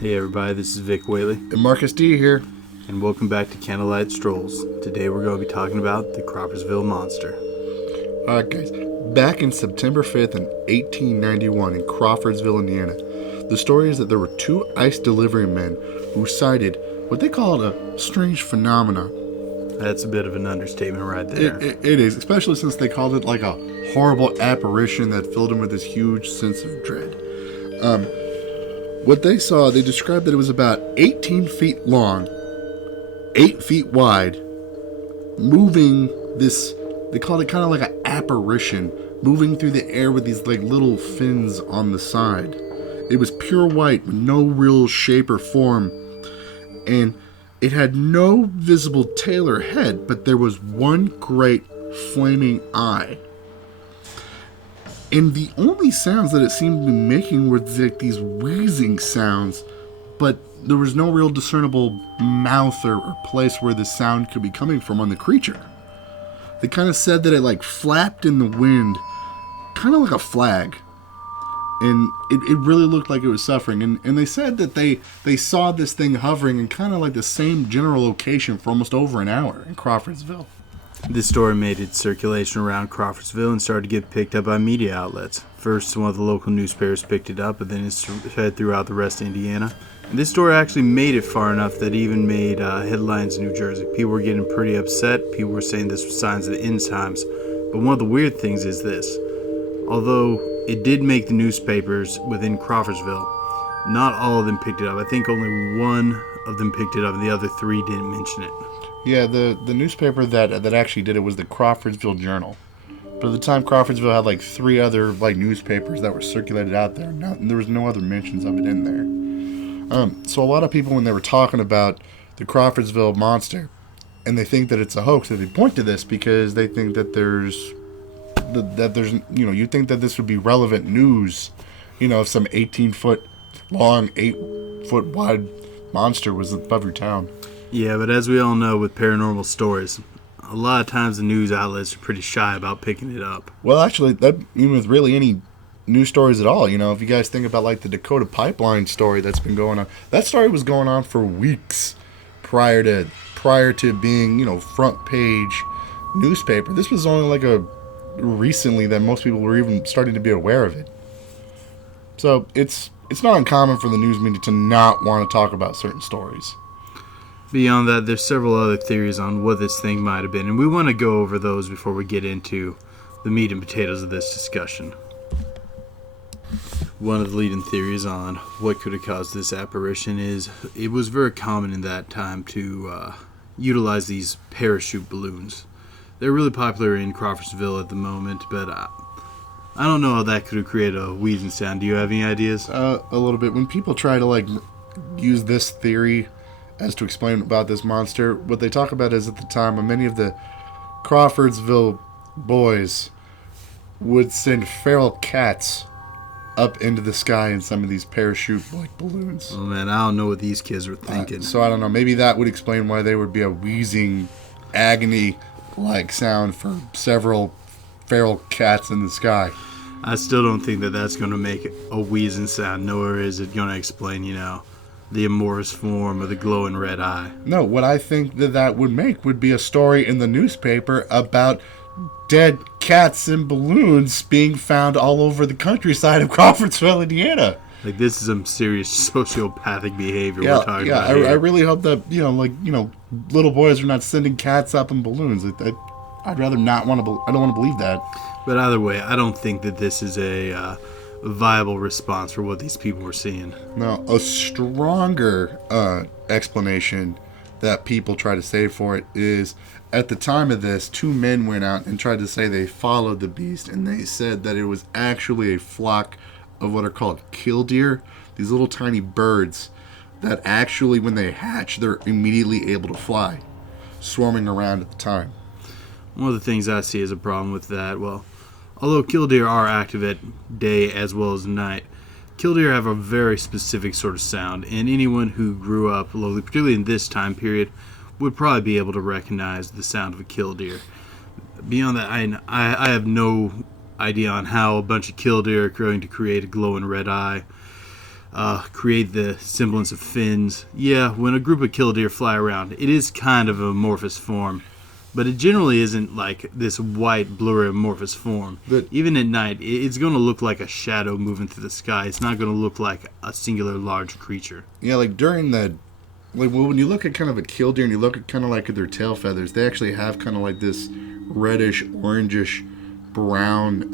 Hey everybody, this is Vic Whateley. And Marcus D here. And welcome back to Candlelight Strolls. Today we're going to be talking about the Crawfordsville Monster. Alright guys, back in September 5th in 1891 in Crawfordsville, Indiana, the story is that there were two ice delivery men who cited what they called a strange phenomena. That's a bit of an understatement right there. It is, especially since they called it like a horrible apparition that filled them with this huge sense of dread. What they saw, they described that it was about 18 feet long, 8 feet wide, moving this, they called it kind of like an apparition, moving through the air with these like little fins on the side. It was pure white, with no real shape or form, and it had no visible tail or head, but there was one great flaming eye. And the only sounds that it seemed to be making were like these wheezing sounds, but there was no real discernible mouth or place where the sound could be coming from on the creature. They kind of said that it like flapped in the wind, kind of like a flag. And it really looked like it was suffering. And they said that they saw this thing hovering in kind of like the same general location for almost over an hour in Crawfordsville. This story made its circulation around Crawfordsville and started to get picked up by media outlets. First, one of the local newspapers picked it up, but then it spread throughout the rest of Indiana. And this story actually made it far enough that it even made headlines in New Jersey. People were getting pretty upset. People were saying this was signs of the end times. But one of the weird things is this. Although it did make the newspapers within Crawfordsville, not all of them picked it up. I think only one of them picked it up, and the other three didn't mention it. Yeah, the newspaper that actually did it was the Crawfordsville Journal. But at the time, Crawfordsville had like three other like newspapers that were circulated out there. There was no other mentions of it in there. So a lot of people, when they were talking about the Crawfordsville Monster, and they think that it's a hoax, that they point to this because they think that there's you think that this would be relevant news, if some 18-foot long, 8-foot wide monster was above your town. Yeah, but as we all know with paranormal stories, a lot of times the news outlets are pretty shy about picking it up. Well, actually, that even with really any news stories at all, if you guys think about like the Dakota Pipeline story that's been going on, that story was going on for weeks prior to being, front page newspaper. This was only like recently that most people were even starting to be aware of it. So it's not uncommon for the news media to not want to talk about certain stories. Beyond that, there's several other theories on what this thing might have been, and we want to go over those before we get into the meat and potatoes of this discussion. One of the leading theories on what could have caused this apparition is it was very common in that time to utilize these parachute balloons. They're really popular in Crawfordsville at the moment, but I don't know how that could have created a wheezing sound. Do you have any ideas? A little bit. When people try to use this theory as to explain about this monster, what they talk about is at the time many of the Crawfordsville boys would send feral cats up into the sky in some of these parachute balloons. Oh man, I don't know what these kids were thinking. So I don't know. Maybe that would explain why there would be a wheezing, agony-like sound for several feral cats in the sky. I still don't think that that's going to make a wheezing sound. Nowhere is it going to explain, the amorphous form of the glowing red eye. No, what I think that would make would be a story in the newspaper about dead cats in balloons being found all over the countryside of Crawfordsville, Indiana. Like, this is some serious sociopathic behavior we're talking about here. I really hope that, little boys are not sending cats up in balloons. I'd rather not want to, I don't want to believe that. But either way, I don't think that this is a viable response for what these people were seeing. Now, a stronger explanation that people try to say for it is, at the time of this, two men went out and tried to say they followed the beast, and they said that it was actually a flock of what are called killdeer, these little tiny birds that actually, when they hatch, they're immediately able to fly, swarming around at the time. One of the things I see as a problem with that, well, although killdeer are active at day as well as night, killdeer have a very specific sort of sound, and anyone who grew up locally, particularly in this time period, would probably be able to recognize the sound of a killdeer. Beyond that, I have no idea on how a bunch of killdeer are going to create a glowing red eye. create the semblance of fins. Yeah, when a group of killdeer fly around, it is kind of an amorphous form. But it generally isn't like this white, blurry, amorphous form. Even at night, it's going to look like a shadow moving through the sky. It's not going to look like a singular large creature. Yeah, like during the... Like, when you look at kind of a killdeer and you look at kind of like at their tail feathers, they actually have kind of like this reddish, orangish, brown,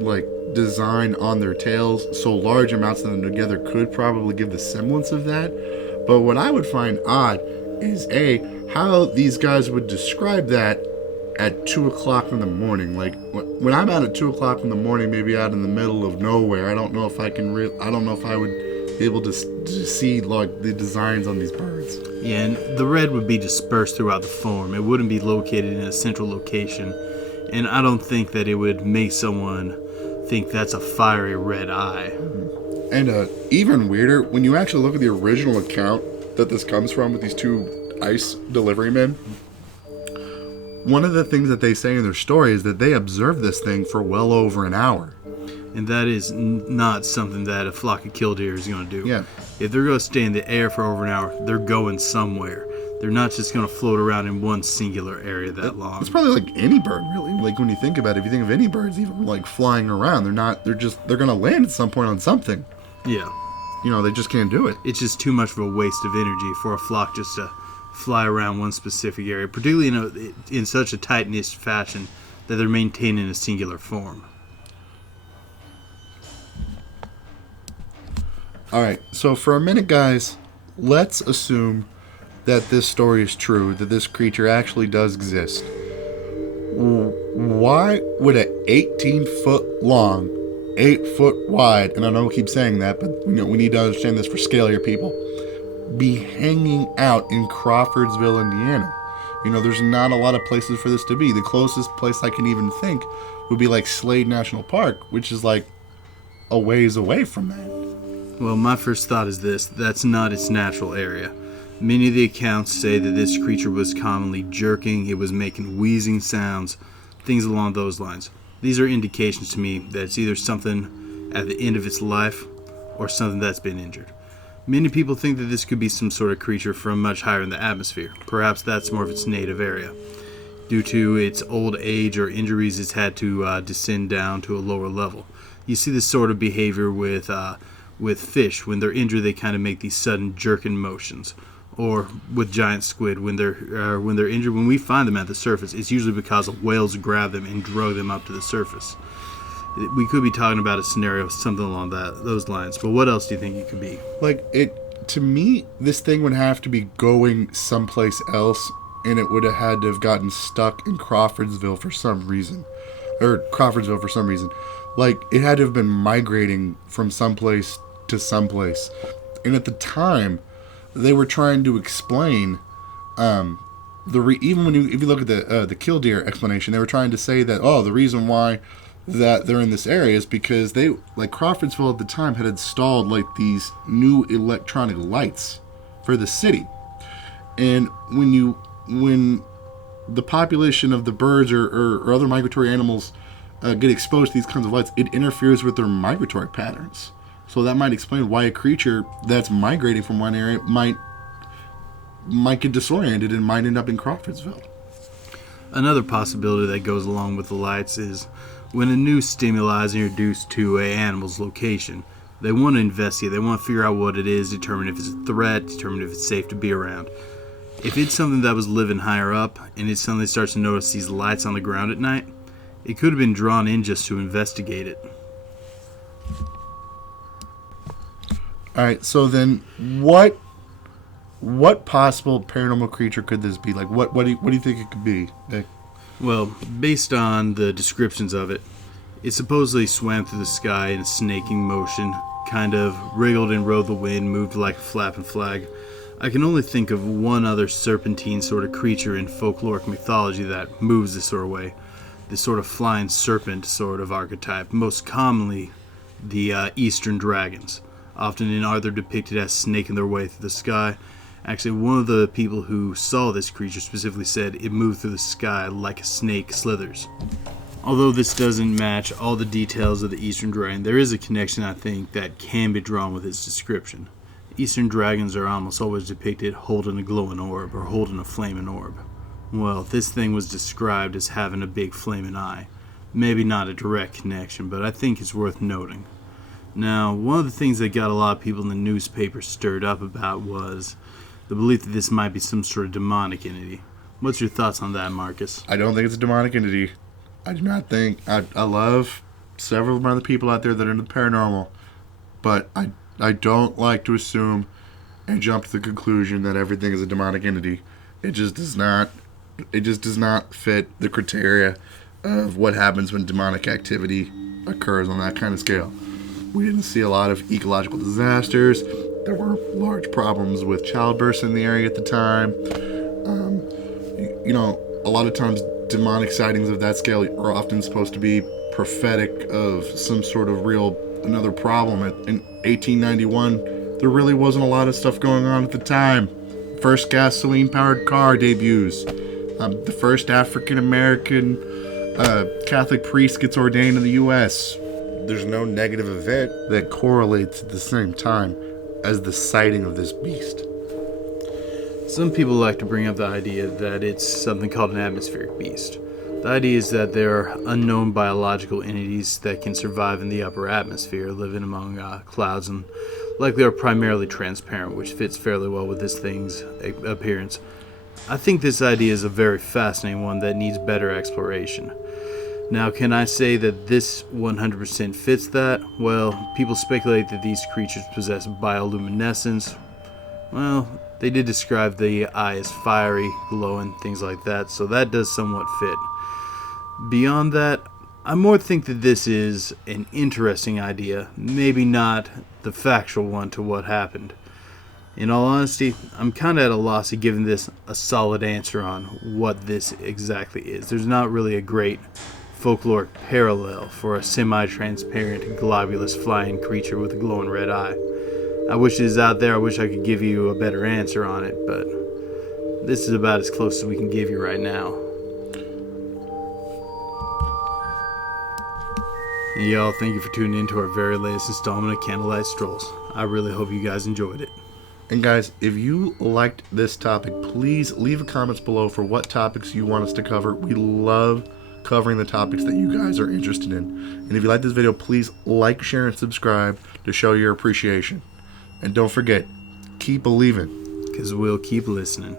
like, design on their tails. So large amounts of them together could probably give the semblance of that. But what I would find odd is, how these guys would describe that at 2 o'clock in the morning. Like, when I'm out at 2 o'clock in the morning, maybe out in the middle of nowhere, I don't know if I would be able to see like the designs on these birds. Yeah, and the red would be dispersed throughout the form. It wouldn't be located in a central location, and I don't think that it would make someone think that's a fiery red eye. And even weirder, when you actually look at the original account that this comes from with these two ice deliverymen, one of the things that they say in their story is that they observed this thing for well over an hour. And that is not something that a flock of killdeer is going to do. Yeah. If they're going to stay in the air for over an hour, they're going somewhere. They're not just going to float around in one singular area that long. It's probably like any bird, really. Like, when you think about it, if you think of any birds even like flying around, they're going to land at some point on something. Yeah. You know, they just can't do it. It's just too much of a waste of energy for a flock just to fly around one specific area, particularly in such a tight-knit fashion that they're maintaining a singular form. Alright, so for a minute, guys, let's assume that this story is true, that this creature actually does exist. Why would an 18-foot long, 8-foot wide, and I know we keep saying that, but we need to understand this for scale here, people, be hanging out in Crawfordsville, Indiana? There's not a lot of places for this to be. The closest place I can even think would be like Slade National Park, which is like a ways away from that. Well, my first thought is this: that's not its natural area. Many of the accounts say that this creature was commonly jerking, it was making wheezing sounds, things along those lines. These are indications to me that it's either something at the end of its life or something that's been injured. Many people think that this could be some sort of creature from much higher in the atmosphere. Perhaps that's more of its native area. Due to its old age or injuries, it's had to descend down to a lower level. You see this sort of behavior with fish. When they're injured, they kind of make these sudden jerking motions. Or with giant squid, when they're injured, when we find them at the surface, it's usually because whales grab them and drug them up to the surface. We could be talking about a scenario something along those lines. But what else do you think it could be? To me, this thing would have to be going someplace else, and it would have had to have gotten stuck in Crawfordsville for some reason. Like, it had to have been migrating from someplace to someplace. And at the time, they were trying to explain, if you look at the killdeer explanation, they were trying to say that, the reason why that they're in this area is because Crawfordsville at the time had installed like these new electronic lights for the city. And when the population of the birds or other migratory animals get exposed to these kinds of lights, it interferes with their migratory patterns. So that might explain why a creature that's migrating from one area might get disoriented and might end up in Crawfordsville. Another possibility that goes along with the lights is when a new stimuli is introduced to an animal's location, they want to investigate, they want to figure out what it is, determine if it's a threat, determine if it's safe to be around. If it's something that was living higher up and it suddenly starts to notice these lights on the ground at night, it could have been drawn in just to investigate it. Alright, so then what possible paranormal creature could this be? Like, what do you think it could be, Nick? Well, based on the descriptions of it, it supposedly swam through the sky in a snaking motion, kind of wriggled and rode the wind, moved like a flapping flag. I can only think of one other serpentine sort of creature in folkloric mythology that moves this sort of way. This sort of flying serpent sort of archetype, most commonly the eastern dragons. Often in art they're depicted as snaking their way through the sky. Actually, one of the people who saw this creature specifically said it moved through the sky like a snake slithers. Although this doesn't match all the details of the Eastern Dragon, there is a connection, I think, that can be drawn with its description. Eastern dragons are almost always depicted holding a glowing orb or holding a flaming orb. Well, this thing was described as having a big flaming eye. Maybe not a direct connection, but I think it's worth noting. Now, one of the things that got a lot of people in the newspaper stirred up about was the belief that this might be some sort of demonic entity. What's your thoughts on that, Marcus? I don't think it's a demonic entity. I do not think. I love several of my other people out there that are into the paranormal, but I don't like to assume and jump to the conclusion that everything is a demonic entity. It just does not. It just does not fit the criteria of what happens when demonic activity occurs on that kind of scale. We didn't see a lot of ecological disasters. There were large problems with childbirth in the area at the time. A lot of times demonic sightings of that scale are often supposed to be prophetic of some sort of another problem. In 1891, there really wasn't a lot of stuff going on at the time. First gasoline-powered car debuts. The first African-American Catholic priest gets ordained in the U.S. There's no negative event that correlates at the same time as the sighting of this beast. Some people like to bring up the idea that it's something called an atmospheric beast. The idea is that there are unknown biological entities that can survive in the upper atmosphere, living among clouds, and likely are primarily transparent, which fits fairly well with this thing's appearance. I think this idea is a very fascinating one that needs better exploration. Now, can I say that this 100% fits that? Well, people speculate that these creatures possess bioluminescence. Well, they did describe the eye as fiery, glowing, things like that, so that does somewhat fit. Beyond that, I more think that this is an interesting idea, maybe not the factual one to what happened. In all honesty, I'm kind of at a loss of giving this a solid answer on what this exactly is. There's not really a great folkloric parallel for a semi-transparent, globulous flying creature with a glowing red eye. I wish it was out there. I wish I could give you a better answer on it, but this is about as close as we can give you right now. And y'all, thank you for tuning in to our very latest installment of Candlelight Strolls. I really hope you guys enjoyed it. And guys, if you liked this topic, please leave a comments below for what topics you want us to cover. We love covering the topics that you guys are interested in. And if you like this video, please like, share, and subscribe to show your appreciation. And don't forget, keep believing. 'Cause we'll keep listening.